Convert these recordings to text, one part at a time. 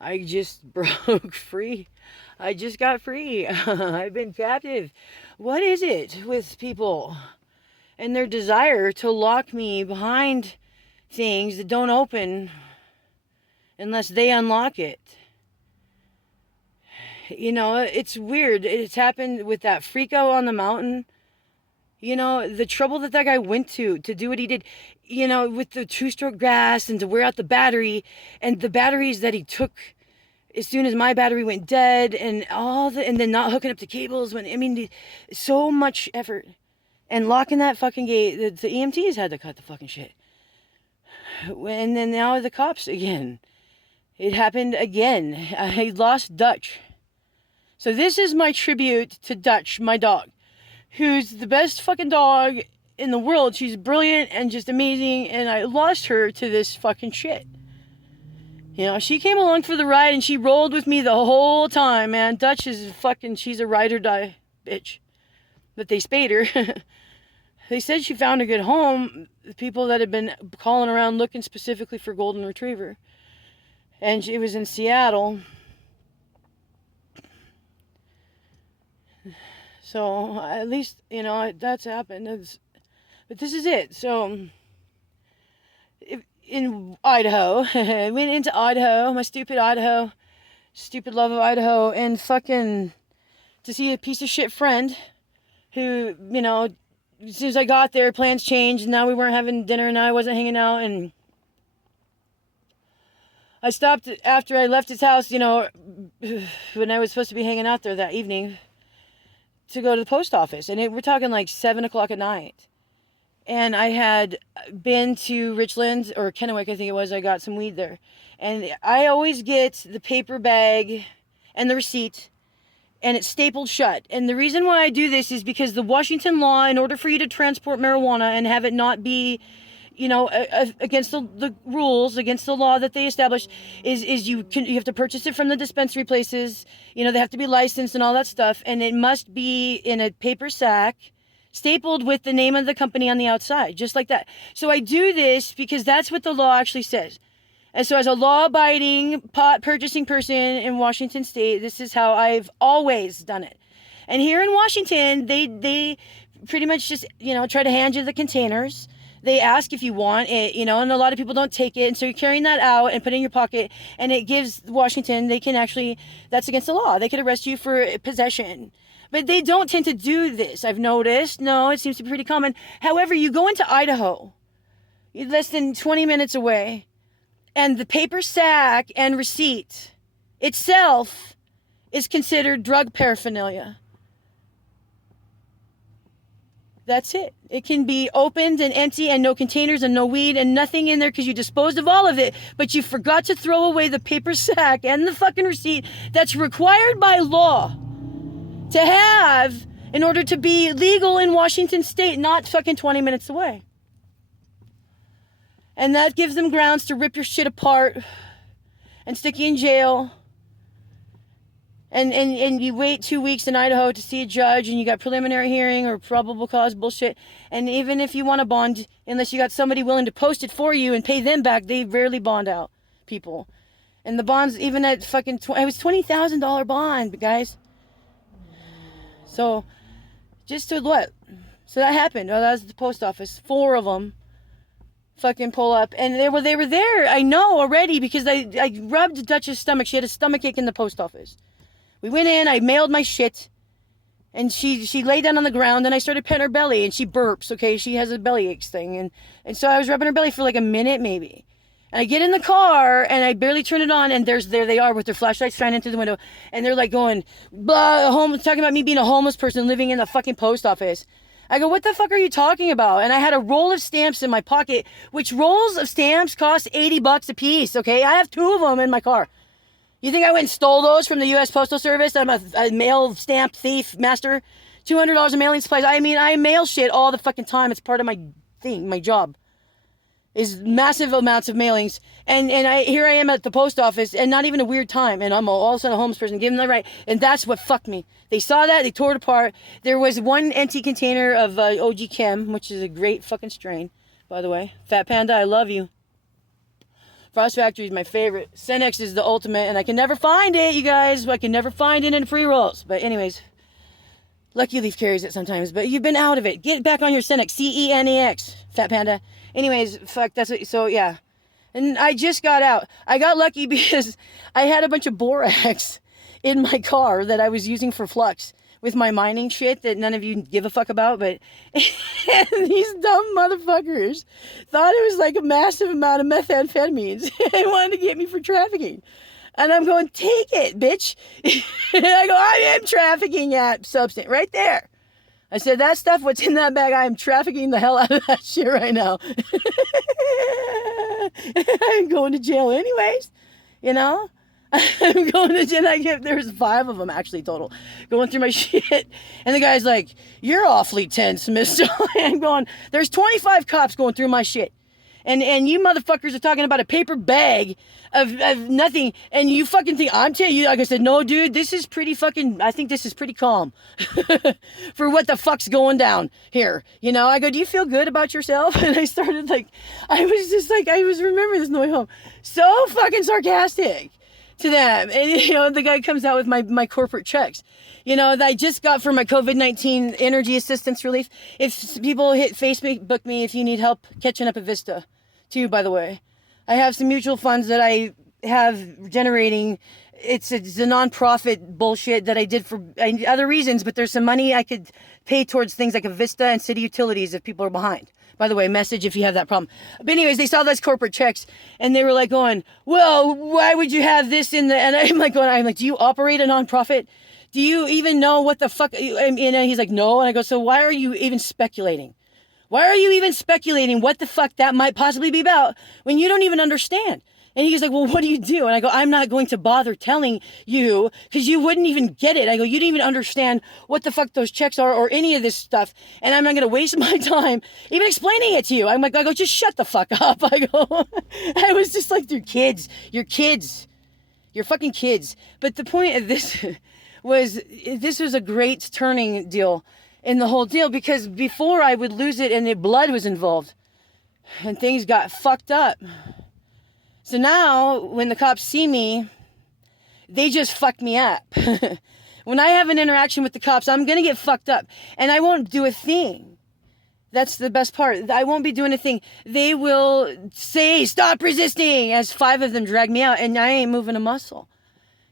I just broke free. I just got free. I've been captive. What is it with people and their desire to lock me behind things that don't open unless they unlock it? You know, it's weird. It's happened with that freako on the mountain. You know, the trouble that guy went to do what he did, you know, with the two-stroke gas and to wear out the battery and the batteries that he took as soon as my battery went dead and and then not hooking up the cables when, I mean, so much effort and locking that fucking gate. The EMTs had to cut the fucking shit. And then now the cops again. It happened again. I lost Dutch. So this is my tribute to Dutch, my dog, who's the best fucking dog in the world. She's brilliant and just amazing, and I lost her to this fucking shit. You know, she came along for the ride and she rolled with me the whole time, man. Dutch is fucking, she's a ride or die bitch. But they spayed her. They said she found a good home. The people that had been calling around looking specifically for golden retriever. And she was in Seattle. So at least, you know, that's happened. But this is it. So in Idaho, I went into Idaho, my stupid Idaho, stupid love of Idaho, and fucking to see a piece of shit friend who, you know, as soon as I got there, plans changed, and now we weren't having dinner, and now I wasn't hanging out, and I stopped after I left his house, you know, when I was supposed to be hanging out there that evening, to go to the post office, and we're talking like 7 o'clock at night. And I had been to Richland, or Kennewick, I think it was. I got some weed there. And I always get the paper bag and the receipt, and it's stapled shut. And the reason why I do this is because the Washington law, in order for you to transport marijuana and have it not be, you know, against the rules, against the law that they established, is you have to purchase it from the dispensary places. You know, they have to be licensed and all that stuff. And it must be in a paper sack, stapled with the name of the company on the outside, just like that. So I do this because that's what the law actually says. And so as a law-abiding pot purchasing person in Washington State, this is how I've always done it. And here in Washington, they pretty much just, you know, try to hand you the containers. They ask if you want it, you know, and a lot of people don't take it. And so you're carrying that out and put it in your pocket, and it gives Washington, they can actually, that's against the law. They could arrest you for possession. But they don't tend to do this, I've noticed. No, it seems to be pretty common. However, you go into Idaho, less than 20 minutes away, and the paper sack and receipt itself is considered drug paraphernalia. That's it. It can be opened and empty and no containers and no weed and nothing in there because you disposed of all of it, but you forgot to throw away the paper sack and the fucking receipt that's required by law to have in order to be legal in Washington State, not fucking 20 minutes away. And that gives them grounds to rip your shit apart and stick you in jail. And you wait 2 weeks in Idaho to see a judge, and you got preliminary hearing or probable cause bullshit. And even if you want a bond, unless you got somebody willing to post it for you and pay them back, they rarely bond out people. And the bonds, even at fucking, it was $20,000 bond, guys. So, just to what? So that happened. Oh, that was the post office. 4 of them fucking pull up. And they were there, I know already, because I rubbed Dutch's stomach. She had a stomachache in the post office. We went in, I mailed my shit. And she lay down on the ground, and I started petting her belly, and she burps, okay? She has a belly aches thing. And so I was rubbing her belly for like a minute, maybe. And I get in the car, and I barely turn it on, and there they are with their flashlights shining through the window. And they're like going, blah, talking about me being a homeless person living in the fucking post office. I go, what the fuck are you talking about? And I had a roll of stamps in my pocket, which rolls of stamps cost $80 a piece, okay? I have 2 of them in my car. You think I went and stole those from the U.S. Postal Service? I'm a mail stamp thief master. $200 in mailing supplies. I mean, I mail shit all the fucking time. It's part of my thing, my job. Is massive amounts of mailings. And here I am at the post office, and not even a weird time. And I'm all of a sudden a homeless person. Give them the right. And that's what fucked me. They saw that. They tore it apart. There was one empty container of OG Chem, which is a great fucking strain, by the way. Fat Panda, I love you. Frost Factory is my favorite. Cenex is the ultimate, and I can never find it, you guys. I can never find it in pre-rolls. But anyways, Lucky Leaf carries it sometimes, but you've been out of it. Get back on your Cenex, Cenex, Fat Panda. Anyways, fuck, that's what, so yeah. And I just got out. I got lucky because I had a bunch of borax in my car that I was using for flux with my mining shit that none of you give a fuck about, but and these dumb motherfuckers thought it was like a massive amount of methamphetamines and wanted to get me for trafficking. And I'm going, take it, bitch. I go, I am trafficking that substance right there. I said, that stuff, what's in that bag, I am trafficking the hell out of that shit right now. I'm going to jail anyways, you know? I'm going to jail. There's 5 of them actually total going through my shit. And the guy's like, you're awfully tense, mister. I'm going, there's 25 cops going through my shit. And you motherfuckers are talking about a paper bag of nothing. And you fucking think, I'm telling you, like I said, no, dude, this is pretty fucking, I think this is pretty calm for what the fuck's going down here. You know, I go, do you feel good about yourself? And I started like, I was remembering this on the way home. So fucking sarcastic to them. And, you know, the guy comes out with my corporate checks, you know, that I just got for my COVID-19 energy assistance relief. If people hit Facebook me if you need help catching up at Vista, too, by the way. I have some mutual funds that I have generating. It's a non-profit bullshit that I did for other reasons, but there's some money I could pay towards things like a Vista and city utilities if people are behind. By the way, message if you have that problem. But anyways, they saw those corporate checks and they were like going, well, why would you have this in the, and I'm like, do you operate a nonprofit? Do you even know what the fuck, and he's like, no. And I go, so why are you even speculating? Why are you even speculating what the fuck that might possibly be about when you don't even understand? And he's like, well, what do you do? And I go, I'm not going to bother telling you because you wouldn't even get it. I go, you didn't even understand what the fuck those checks are or any of this stuff. And I'm not going to waste my time even explaining it to you. I'm like, I go, just shut the fuck up. I go, I was just like, you're kids. You're fucking kids. But the point of this was a great turning deal in the whole deal because before I would lose it and the blood was involved and things got fucked up. So now, when the cops see me, they just fuck me up. When I have an interaction with the cops, I'm going to get fucked up. And I won't do a thing. That's the best part. I won't be doing a thing. They will say, stop resisting, as 5 of them drag me out, and I ain't moving a muscle.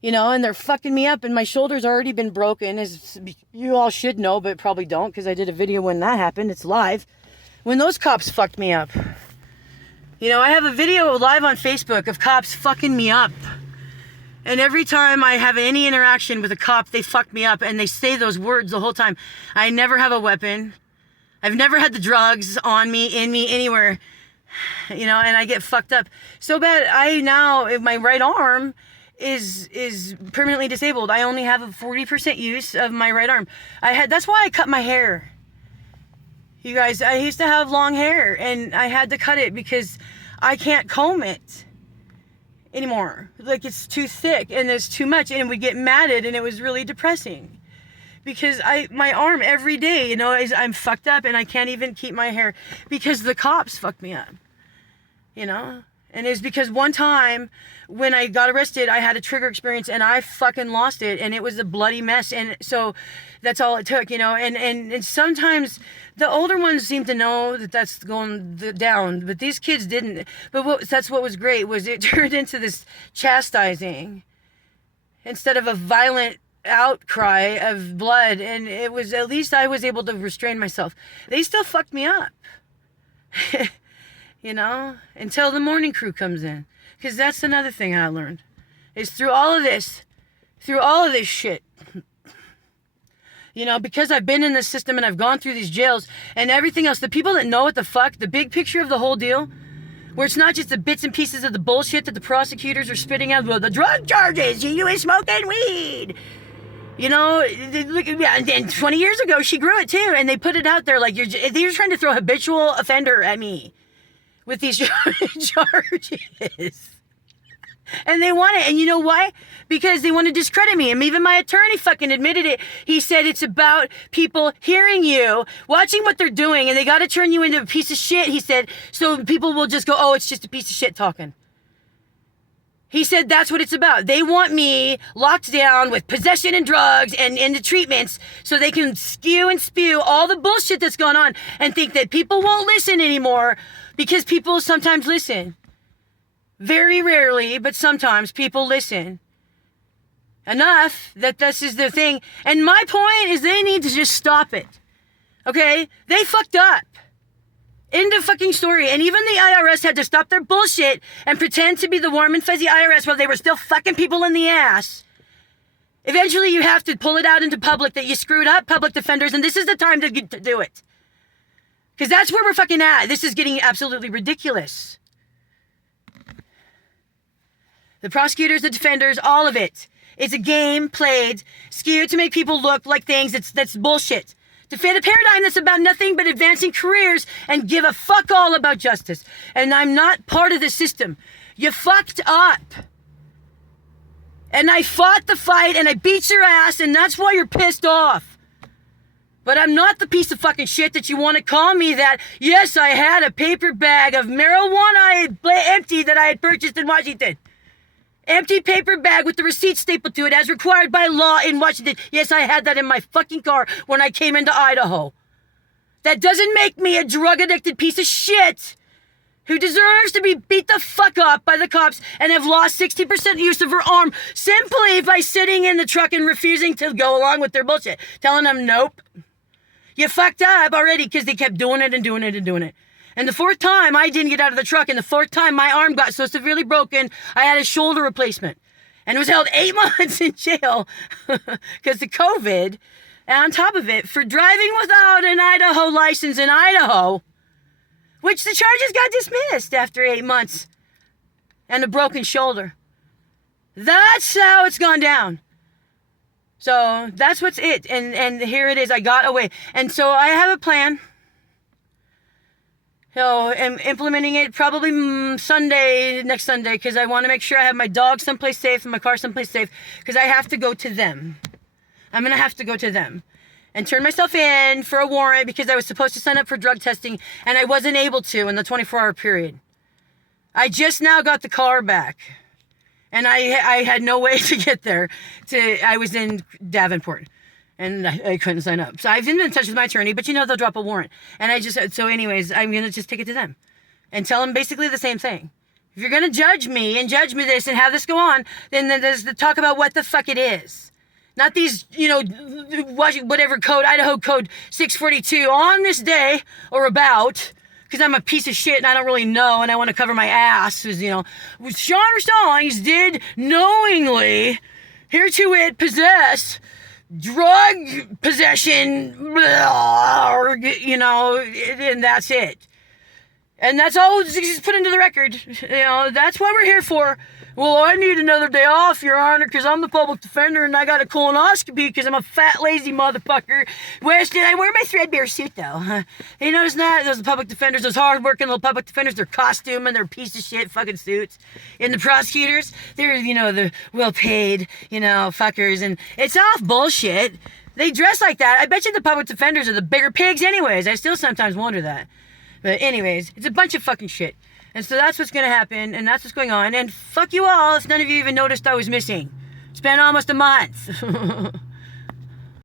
You know, and they're fucking me up, and my shoulder's already been broken, as you all should know, but probably don't, because I did a video when that happened. It's live. When those cops fucked me up. You know, I have a video live on Facebook of cops fucking me up. And every time I have any interaction with a cop, they fuck me up. And they say those words the whole time. I never have a weapon. I've never had the drugs on me, in me, anywhere. You know, and I get fucked up. So bad, my right arm is permanently disabled. I only have a 40% use of my right arm. That's why I cut my hair. You guys, I used to have long hair and I had to cut it because I can't comb it anymore. Like it's too thick and there's too much and it would get matted and it was really depressing. Because my arm every day, you know, I'm fucked up and I can't even keep my hair because the cops fucked me up. You know? And it's because one time when I got arrested, I had a trigger experience and I fucking lost it and it was a bloody mess. And so that's all it took, you know, and sometimes the older ones seem to know that that's going down, but these kids didn't. But that's what was great was it turned into this chastising instead of a violent outcry of blood. And it was, at least I was able to restrain myself. They still fucked me up. You know, until the morning crew comes in. Because that's another thing I learned. Is through all of this shit. You know, because I've been in this system and I've gone through these jails and everything else. The people that know what the fuck, the big picture of the whole deal, where it's not just the bits and pieces of the bullshit that the prosecutors are spitting out. Well, the drug charges, you was smoking weed. You know, look, and 20 years ago, she grew it too. And they put it out there like, they're trying to throw habitual offender at me. With these charges. And they want it. And you know why? Because they want to discredit me. And even my attorney fucking admitted it. He said it's about people hearing you, watching what they're doing, and they got to turn you into a piece of shit, he said, so people will just go, oh, it's just a piece of shit talking. He said that's what it's about. They want me locked down with possession and drugs and the treatments so they can skew and spew all the bullshit that's going on and think that people won't listen anymore, because people sometimes listen. Very rarely, but sometimes people listen. Enough that this is their thing. And my point is they need to just stop it. Okay? They fucked up. End of fucking story. And even the IRS had to stop their bullshit and pretend to be the warm and fuzzy IRS while they were still fucking people in the ass. Eventually you have to pull it out into public that you screwed up, public defenders, and this is the time to do it. Because that's where we're fucking at. This is getting absolutely ridiculous. The prosecutors, the defenders, all of it. It's a game played, skewed to make people look like things. That's bullshit. To fit a paradigm that's about nothing but advancing careers and give a fuck all about justice. And I'm not part of the system. You fucked up. And I fought the fight and I beat your ass, and that's why you're pissed off. But I'm not the piece of fucking shit that you want to call me that. Yes, I had a paper bag of marijuana empty that I had purchased in Washington. Empty paper bag with the receipt stapled to it as required by law in Washington. Yes, I had that in my fucking car when I came into Idaho. That doesn't make me a drug-addicted piece of shit who deserves to be beat the fuck up by the cops and have lost 60% use of her arm simply by sitting in the truck and refusing to go along with their bullshit. Telling them, nope. You fucked up already because they kept doing it and doing it and doing it. And the fourth time, I didn't get out of the truck. And the fourth time, my arm got so severely broken, I had a shoulder replacement. And was held 8 months in jail because of COVID. And on top of it, for driving without an Idaho license in Idaho, which the charges got dismissed after 8 months. And a broken shoulder. That's how it's gone down. So that's what's it. And here it is. I got away. And so I have a plan. So I'm implementing it probably next Sunday, because I want to make sure I have my dog someplace safe and my car someplace safe, because I have to go to them. I'm going to have to go to them and turn myself in for a warrant because I was supposed to sign up for drug testing and I wasn't able to in the 24-hour period. I just now got the car back and I had no way to get there. I was in Davenport. And I couldn't sign up. So I've been in touch with my attorney, but they'll drop a warrant. And so anyways, I'm going to just take it to them. And tell them basically the same thing. If you're going to judge me and judge me this and have this go on, then there's the talk about what the fuck it is. Not these, whatever code, Idaho code 642 on this day or about, because I'm a piece of shit and I don't really know and I want to cover my ass. Sean Stallings did knowingly, heretowit possess drug possession, and that's it. And that's all just put into the record. That's what we're here for. Well, I need another day off, Your Honor, because I'm the public defender and I got a colonoscopy because I'm a fat, lazy motherfucker. I wear my threadbare suit, though. You notice that? Those public defenders, those hard-working little public defenders, they're costume and they're piece of shit fucking suits. And the prosecutors, they're, the well-paid, fuckers. And it's all bullshit. They dress like that. I bet you the public defenders are the bigger pigs anyways. I still sometimes wonder that. But anyways, it's a bunch of fucking shit. And so that's what's going to happen, and that's what's going on. And fuck you all if none of you even noticed I was missing. It's been almost a month.